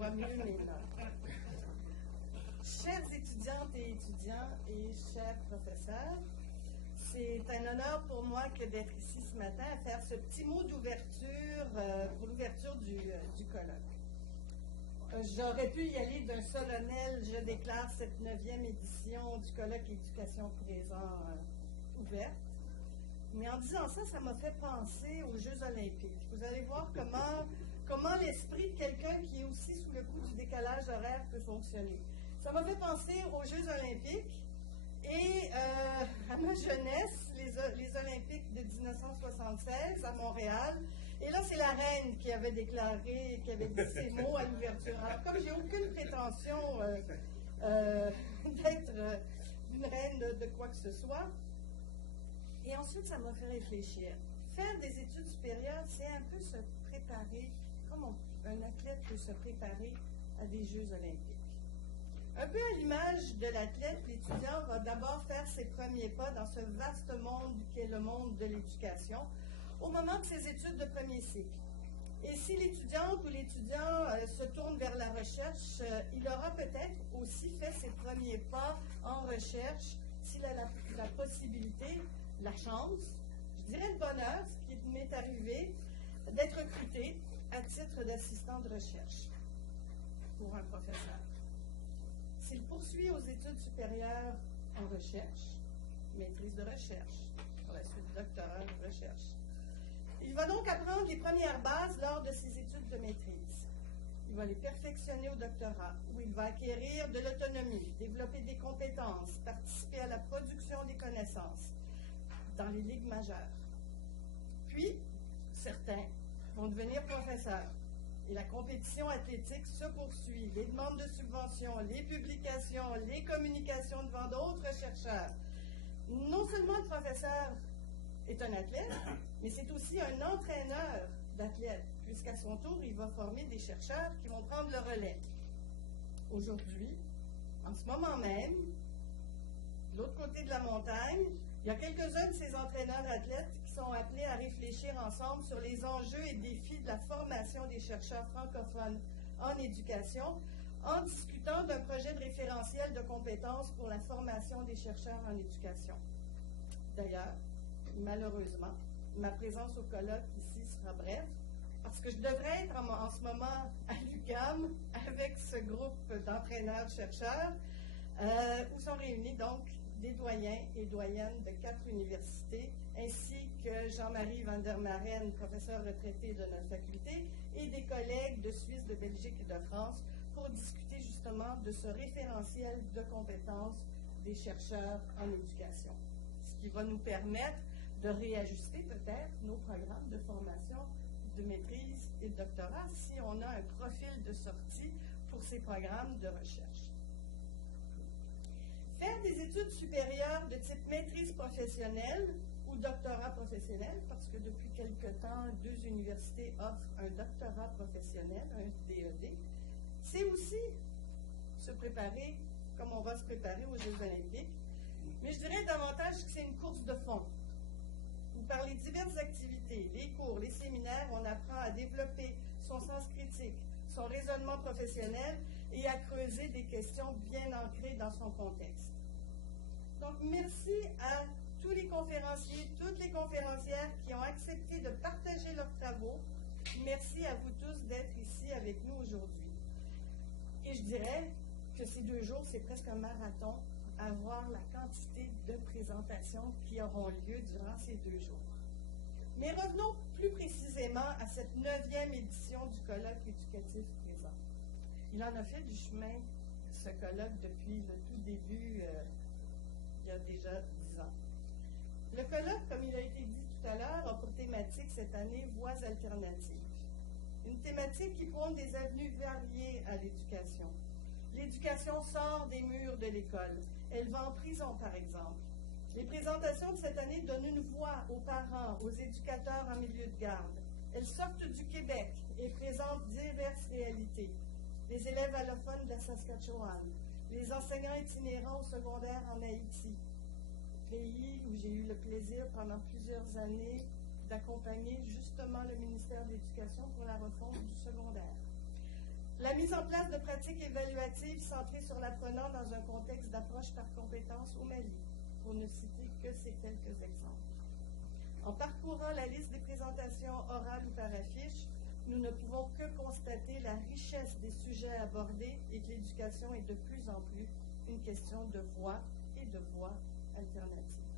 vois mieux mes notes. Chères étudiantes et étudiants et chers professeurs, c'est un honneur pour moi que d'être ici ce matin à faire ce petit mot d'ouverture pour l'ouverture du colloque. J'aurais pu y aller d'un solennel, je déclare cette 9e édition du colloque Éducation présent ouverte. Mais en disant ça, ça m'a fait penser aux Jeux olympiques. Vous allez voir comment l'esprit de quelqu'un qui est aussi sous le coup du décalage horaire peut fonctionner. Ça m'a fait penser aux Jeux olympiques et à ma jeunesse, les Olympiques de 1976 à Montréal. Et là, c'est la reine qui avait déclaré, qui avait dit ces mots à l'ouverture. Alors, comme j'ai aucune prétention d'être une reine de quoi que ce soit, et ensuite, ça m'a fait réfléchir. Faire des études supérieures, c'est un peu se préparer, comme un athlète peut se préparer à des Jeux olympiques. Un peu à l'image de l'athlète, l'étudiant va d'abord faire ses premiers pas dans ce vaste monde qu'est le monde de l'éducation au moment de ses études de premier cycle. Et si l'étudiante ou l'étudiant se tourne vers la recherche, il aura peut-être aussi fait ses premiers pas en recherche s'il a la possibilité, la chance, je dirais le bonheur, ce qui m'est arrivé, d'être recruté à titre d'assistant de recherche pour un professeur. S'il poursuit aux études supérieures en recherche, maîtrise de recherche, par la suite doctorat de recherche, il va donc apprendre les premières bases lors de ses études de maîtrise. Il va les perfectionner au doctorat, où il va acquérir de l'autonomie, développer des compétences, participer à la production des connaissances dans les ligues majeures. Puis, certains vont devenir professeurs. Et la compétition athlétique se poursuit. Les demandes de subventions, les publications, les communications devant d'autres chercheurs. Non seulement le professeur est un athlète, mais c'est aussi un entraîneur d'athlètes, puisqu'à son tour, il va former des chercheurs qui vont prendre le relais. Aujourd'hui, en ce moment même, de l'autre côté de la montagne, il y a quelques-uns de ces entraîneurs athlètes qui sont appelés à réfléchir ensemble sur les enjeux et défis de la formation des chercheurs francophones en éducation, en discutant d'un projet de référentiel de compétences pour la formation des chercheurs en éducation. D'ailleurs, malheureusement, ma présence au colloque ici sera brève, parce que je devrais être en ce moment à l'UQAM avec ce groupe d'entraîneurs-chercheurs où sont réunis donc des doyens et doyennes de 4 universités, ainsi que Jean-Marie Van der Maren, professeur retraité de notre faculté, et des collègues de Suisse, de Belgique et de France pour discuter justement de ce référentiel de compétences des chercheurs en éducation, ce qui va nous permettre de réajuster peut-être nos programmes de formation de maîtrise et de doctorat si on a un profil de sortie pour ces programmes de recherche. Faire des études supérieures de type maîtrise professionnelle ou doctorat professionnel, parce que depuis quelque temps, 2 universités offrent un doctorat professionnel, un DED, c'est aussi se préparer comme on va se préparer aux Jeux olympiques, mais je dirais davantage que c'est une course de fond, où par les diverses activités, les cours, les séminaires, on apprend à développer son sens critique, son raisonnement professionnel et à creuser des questions bien ancrées dans son contexte. Donc, merci à tous les conférenciers, toutes les conférencières qui ont accepté de partager leurs travaux. Merci à vous tous d'être ici avec nous aujourd'hui. Et je dirais que ces 2 jours, c'est presque un marathon à voir la quantité de présentations qui auront lieu durant ces 2 jours. Mais revenons plus précisément à cette 9e édition du colloque éducatif présent. Il en a fait du chemin, ce colloque, depuis le tout début, il y a déjà 10 ans. Le colloque, comme il a été dit tout à l'heure, a pour thématique cette année « Voies alternatives ». Une thématique qui prône des avenues variées à l'éducation. L'éducation sort des murs de l'école. Elle va en prison, par exemple. Les présentations de cette année donnent une voix aux parents, aux éducateurs en milieu de garde. Elles sortent du Québec et présentent diverses réalités. Les élèves allophones de la Saskatchewan, les enseignants itinérants au secondaire en Haïti, pays où j'ai eu le plaisir pendant plusieurs années d'accompagner justement le ministère de l'Éducation pour la refonte du secondaire. La mise en place de pratiques évaluatives centrées sur l'apprenant dans un contexte d'approche par compétence au Mali, pour ne citer que ces quelques exemples. En parcourant la liste des présentations orales ou par affiche, nous ne pouvons que constater la richesse des sujets abordés et que l'éducation est de plus en plus une question de voix et de voix alternatives.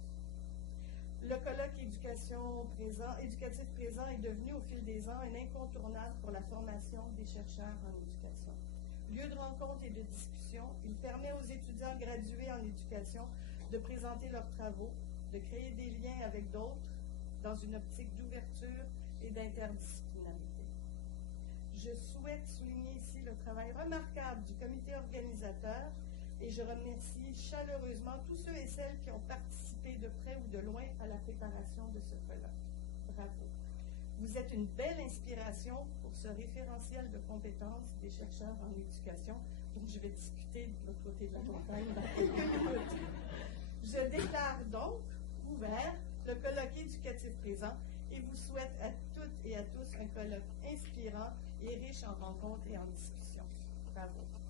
Le colloque éducatif présent est devenu au fil des ans un incontournable pour la formation des chercheurs en éducation. Lieu de rencontre et de discussion, il permet aux étudiants gradués en éducation de présenter leurs travaux, de créer des liens avec d'autres dans une optique d'ouverture et d'interdisciplinarité. Je souhaite souligner ici le travail remarquable du comité organisateur et je remercie chaleureusement tous ceux et celles qui ont participé de près ou de loin à la préparation de ce colloque. Bravo. Vous êtes une belle inspiration pour ce référentiel de compétences des chercheurs en éducation, dont je vais discuter de l'autre côté de la montagne dans quelques minutes. Je déclare donc ouvert le colloque éducatif présent et vous souhaite à toutes et à tous un colloque inspirant et riche en rencontres et en discussions. Bravo.